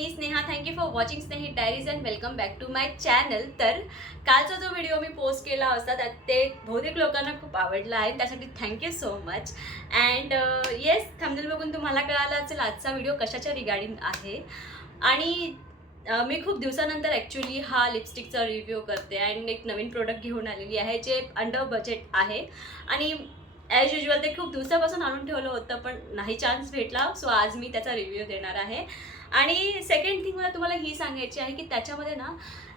Me Sneha. Thank you for watching Snehi diaries and welcome back to my channel. तर कालचा जो video मी post केला होता त्यात ते बहुतेक लोकांना खूप आवडला आहे, त्यासाठी thank you so much. And yes, thumbnail बघून तुम्हाला कळालं असेल आजचा व्हिडिओ कशाच्या रिगार्डिंग आहे. आणि मी खूप दिवसानंतर ॲक्च्युली हा लिपस्टिकचा रिव्ह्यू करते अँड एक नवीन प्रोडक्ट घेऊन आलेली आहे जे अंडर बजेट आहे. आणि ॲज युजल ते खूप दिवसापासून आणून ठेवलं होतं पण नाही चान्स भेटला, सो आज मी त्याचा रिव्ह्यू देणार आहे. आणि सेकंड थिंग मला तुम्हाला ही सांगायची आहे की त्याच्यामध्ये ना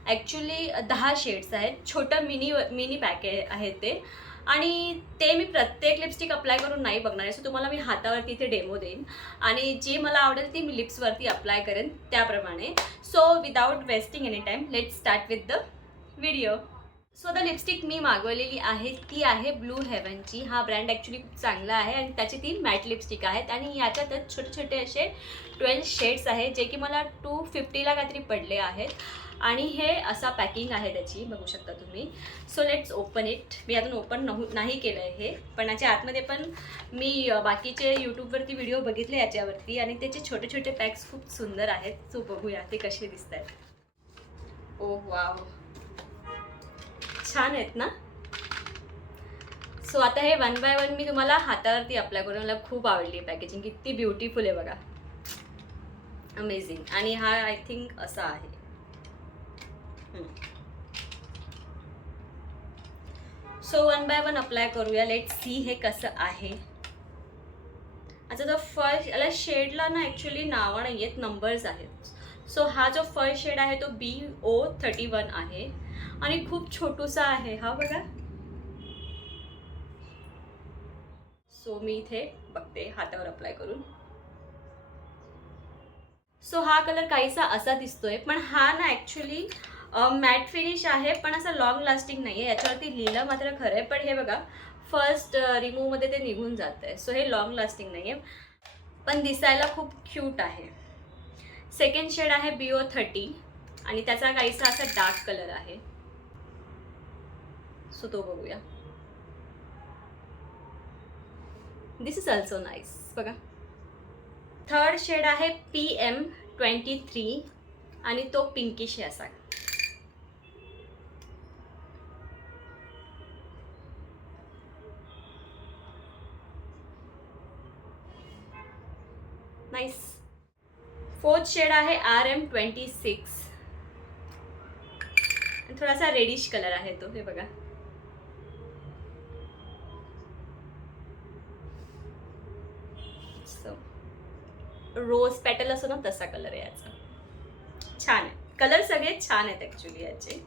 ॲक्च्युली 10 शेड्स आहेत. छोटं मिनी पॅक आहे ते. आणि ते मी प्रत्येक लिपस्टिक अप्लाय करून नाही बघणार आहे, सो तुम्हाला मी हातावरती इथे डेमो देईन आणि जी मला आवडेल ती मी लिप्सवरती अप्लाय करेन त्याप्रमाणे. So without wasting any time, let's start with the video. So the lipstick मी मागवलेली आहे ती आहे ब्लू हेवनची. हा ब्रँड ॲक्च्युली खूप चांगला आहे आणि त्याची ती मॅट लिपस्टिक आहेत आणि याच्यातच छोटे छोटे असे 12 शेड्स आहेत जे की मला 250ला काहीतरी पडले आहेत. आणि हे असा पॅकिंग आहे त्याची, बघू शकता तुम्ही. So let's open it. मी अजून ओपन नाही केलं आहे हे, पण याच्या आतमध्ये पण मी बाकीचे यूट्यूबवरती व्हिडिओ बघितले याच्यावरती आणि त्याचे छोटे छोटे पॅक्स खूप सुंदर आहेत. सो बघूया ते कसे दिसत आहेत. ओह वाव, छान आहेत ना. सो आता हे वन बाय वन मी तुम्हाला हातावरती अप्लाय करून, मला खूप आवडली पॅकेजिंग, किती ब्युटिफुल आहे बघा, अमेझिंग. आणि हा आय थिंक असा आहे. So one by one apply करूया. लेट सी हे कसं आहे. आता जो फर्स्ट याला शेडला ना ॲक्च्युली नावं नाही आहेत, नंबर्स आहेत. सो हा जो फर्स्ट शेड आहे तो BO31 आहे आणि खूप छोटूसा आहे हा बघा. सो मी इथे बघते हातावर अप्लाय करून. सो हा कलर काहीसा असा दिसतोय, पण हा ना ॲक्च्युली मॅट फिनिश आहे पण असं लॉंग लास्टिंग नाही आहे. याच्यावरती लिहिलं मात्र खरं आहे, पण हे बघा फर्स्ट रिमूव्हमध्ये ते निघून जात आहे. सो हे लॉंग लास्टिंग नाही आहे, पण दिसायला खूप क्यूट आहे. सेकंड शेड आहे BO30 आणि त्याचा काहीसा असा डार्क कलर आहे. सो तो बघूया. दिस इज ऑल्सो नाईस बघा. थर्ड शेड आहे PM23 आणि तो पिंकिश आहे असा. नाईस. फोर्थ शेड आहे RM26 आणि थोडासा रेडिश कलर आहे तो, हे बघा. रोज पॅटल असतो ना तसा कलर आहे याचा. छान आहे कलर, सगळे छान आहेत ॲक्च्युली याचे.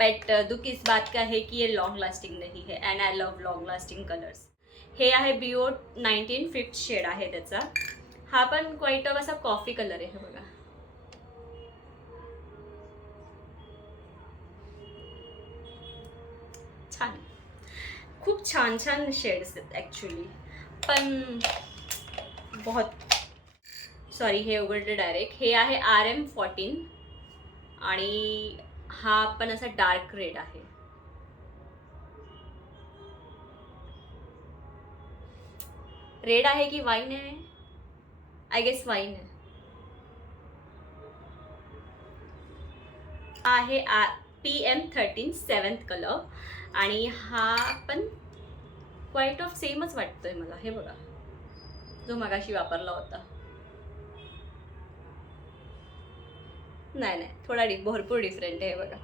बट दुख इस बात का है कि ये लॉन्ग लास्टिंग नहीं है and I love long lasting colours. हे आहे BO19 फिफ्थ शेड आहे त्याचा. हा पण क्वाईट ऑफ असा कॉफी कलर आहे, हे बघा. छान, खूप छान छान शेड्स आहेत ॲक्च्युली. पण बहुत सॉरी, हे उघडलं डायरेक्ट. हे आहे RM14 आणि हा पण असा डार्क रेड आहे. रेड आहे की वाईन आहे, आय गेस वाईन आहे. PM13 सेवन्थ कलर आणि हा पण क्वाईट ऑफ सेमच वाटतोय मला, हे बघा, जो मगाशी वापरला होता. नाही नाही, थोडा भरपूर डिफरंट आहे बघा.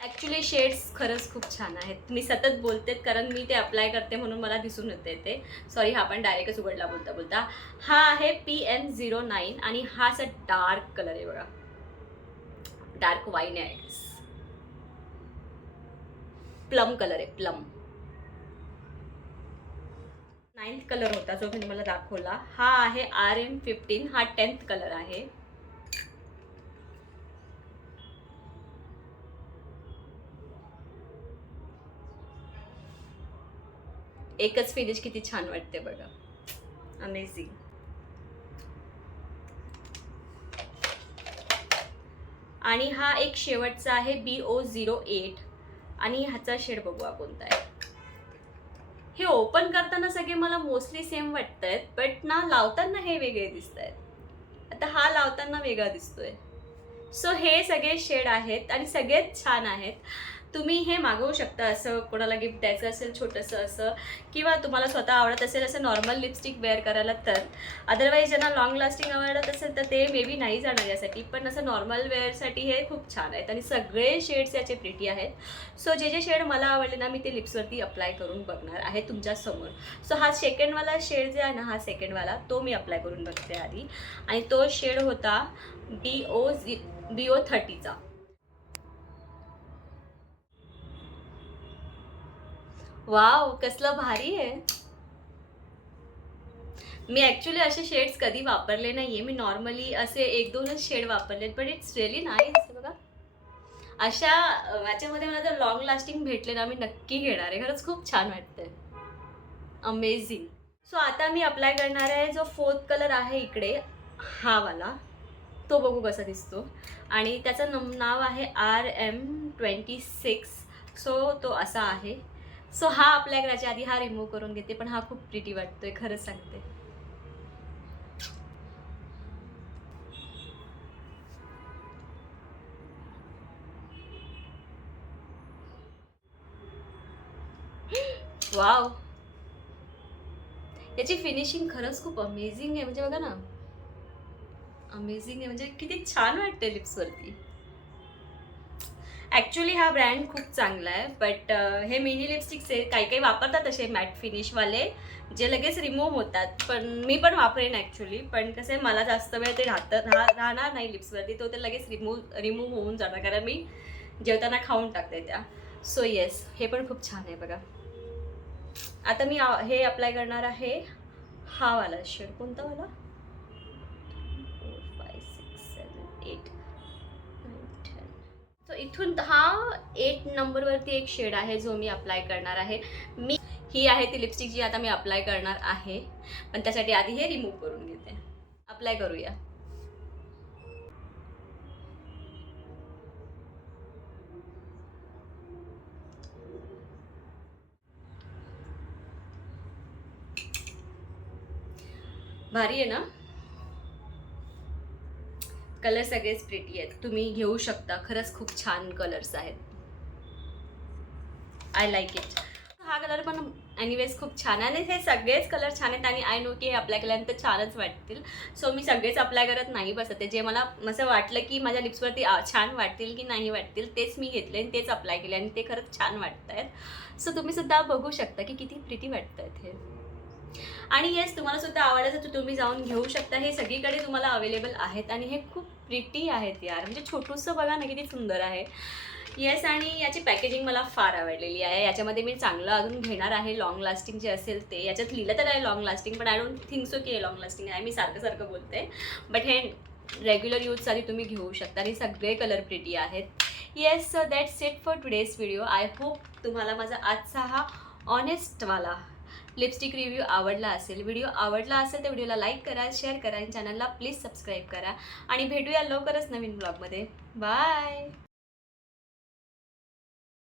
ॲक्च्युली शेड्स खरंच खूप छान आहेत. मी सतत बोलते कारण मी ते अप्लाय करते म्हणून मला दिसून येते ते. सॉरी, हा पण डायरेक्टच उघडला बोलता बोलता. हा आहे PM09 आणि हा असा डार्क कलर आहे बघा, डार्क वाईन आहे, प्लम कलर आहे, प्लम. 9th कलर होता जो मी मला दाखवला. हा आहे RM15, हा 10th कलर आहे. एकच फिनिश किती छान वाटते बघा, अमेझिंग. आणि हा एक शेवटचा आहे BO08 आणि ह्याचा शेड बघूया कोणता आहे. हे ओपन करताना सगळे मला मोस्टली सेम वाटत आहेत, बट ना लावताना हे वेगळे दिसत आहेत. तर हा लावताना वेगळा दिसतोय. सो हे सगळे शेड आहेत आणि सगळेच छान आहेत. तुम्ही हे मागवू शकता, असं कोणाला गिफ्ट द्यायचं असेल छोटंसं असं, किंवा तुम्हाला स्वतः आवडत असेल असं नॉर्मल लिपस्टिक वेअर करायला तर. अदरवाईज ज्यांना लॉंग लास्टिंग आवडत असेल तर ते मे बी नाही जाणार यासाठी, पण असं नॉर्मल वेअरसाठी हे खूप छान आहेत आणि सगळे शेड्स याचे प्रिटी आहेत. सो जे शेड मला आवडले ना, मी ते लिप्सवरती अप्लाय करून बघणार आहे तुमच्यासमोर. सो हा सेकंडवाला शेड जे आहे ना, हा सेकंडवाला तो मी अप्लाय करून बघते आधी. आणि तो शेड होता BO 30चा. वाव, कसलं भारी आहे. मी ॲक्च्युली असे शेड्स कधी वापरले नाही आहे. मी नॉर्मली असे 1-2च शेड वापरलेत, बट इट्स रिअली नाईस. बघा, अशा याच्यामध्ये मला जर लॉंग लास्टिंग भेटले ना, मी नक्की घेणार आहे. खरंच खूप छान वाटतंय, अमेझिंग. सो आता मी अप्लाय करणार आहे जो 4th कलर आहे इकडे, हा वाला. तो बघू कसा दिसतो. आणि त्याचं नाव आहे RM26. सो तो असा आहे. सो हा अप्लाय करायच्या आधी हा रिमूव्ह करून घेते, पण हा खूप प्रिटी वाटतोय, खरंच सांगते. वाव, याची फिनिशिंग खरंच खूप अमेझिंग आहे. म्हणजे बघा ना, अमेझिंग आहे. म्हणजे किती छान वाटते लिप्सवरती. ॲक्च्युली हा ब्रँड खूप चांगला आहे, बट हे मिनी लिपस्टिक्स आहे. काही काही वापरतात असे मॅट फिनिशवाले जे लगेच रिमूव्ह होतात, पण मी पण वापरेन ॲक्च्युली. पण कसं आहे, मला जास्त वेळ ते राहणार नाही लिप्सवरती. तो ते लगेच रिमूव्ह होऊन जाणार, कारण मी जेवताना खाऊन टाकते त्या. सो येस, हे पण खूप छान आहे बघा. आता मी हे अप्लाय करणार आहे. हा वाला शेड कोणता वाला? 4, 5, 6, 7, 8, 9, 10. सो इथून हा 8 नंबरवरती एक शेड आहे जो मी अप्लाय करणार आहे. ही आहे ती लिपस्टिक जी आता मी अप्लाय करणार आहे, पण त्यासाठी आधी हे रिमूव्ह करून घेते. अप्लाय करूया. भारी आहे ना. कलर सगळेच प्रिटी आहेत, तुम्ही घेऊ शकता. खरंच खूप छान कलर्स आहेत. I like it. हा कलर पण एनिवेज खूप छान आहे आणि हे सगळेच कलर छान आहेत. आणि आय नो की हे अप्लाय केल्यानंतर छानच वाटतील. सो मी सगळेच अप्लाय करत नाही बसते. जे मला असं वाटलं की माझ्या लिप्सवरती छान वाटतील की नाही वाटतील, तेच मी घेतले आणि तेच अप्लाय केले आणि ते खरंच छान वाटत आहेत. सो तुम्ही सुद्धा बघू शकता की किती प्रिटी वाटत आहेत हे. आणि येस, तुम्हाला सुद्धा आवडायचं तर तुम्ही जाऊन घेऊ शकता. हे सगळीकडे तुम्हाला अवेलेबल आहेत आणि हे खूप प्रिटी आहेत यार. म्हणजे छोटूसं बघा ना, किती सुंदर आहे. येस, आणि याची पॅकेजिंग मला फार आवडलेली आहे. याच्यामध्ये मी चांगलं अजून घेणार आहे लॉंग लास्टिंग जे असेल ते. याच्यात लिहिलं तर आहे लॉंग लास्टिंग, पण आय डोंट थिंक सो की हे लॉंग लास्टिंग आहे. मी सारखं बोलते, बट हे रेग्युलर यूजसाठी तुम्ही घेऊ शकता आणि सगळे कलर प्रिटी आहेत. Yes, so that's it for today's video. I hope तुम्हाला माझा आजचा हा ऑनेस्टवाला लिपस्टिक रिव्ह्यू आवडला असेल. व्हिडिओ आवडला असेल तर व्हिडिओला लाईक करा, शेअर करा आणि चॅनलला प्लीज सबस्क्राईब करा. आणि भेटूया लवकरच नवीन ब्लॉगमध्ये. बाय.